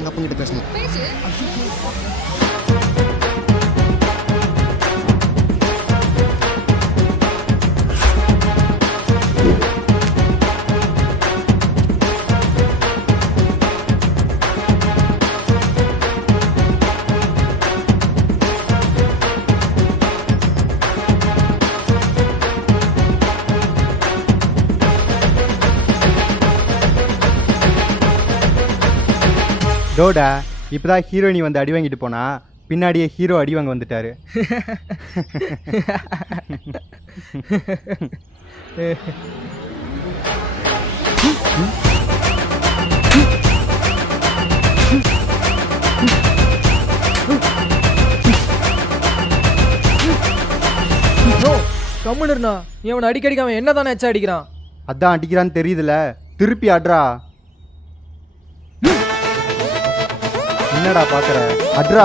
எங்க அப்பா கிட்ட பேசணும். பேசு. டோடா இப்போதான் ஹீரோயினி வந்து அடி வாங்கிட்டு போனா, பின்னாடியே ஹீரோ அடி வாங்க வந்துட்டாரு. கம்முன்னுண்ணா, நீ அவனை அடிக்கடிக்கு அவன் என்ன தானே எச்சா அடிக்கிறான்? அதான் அடிக்கிறான்னு தெரியுதுல, திருப்பி அட்ரா. என்னடா பாக்குற? அட்ரா.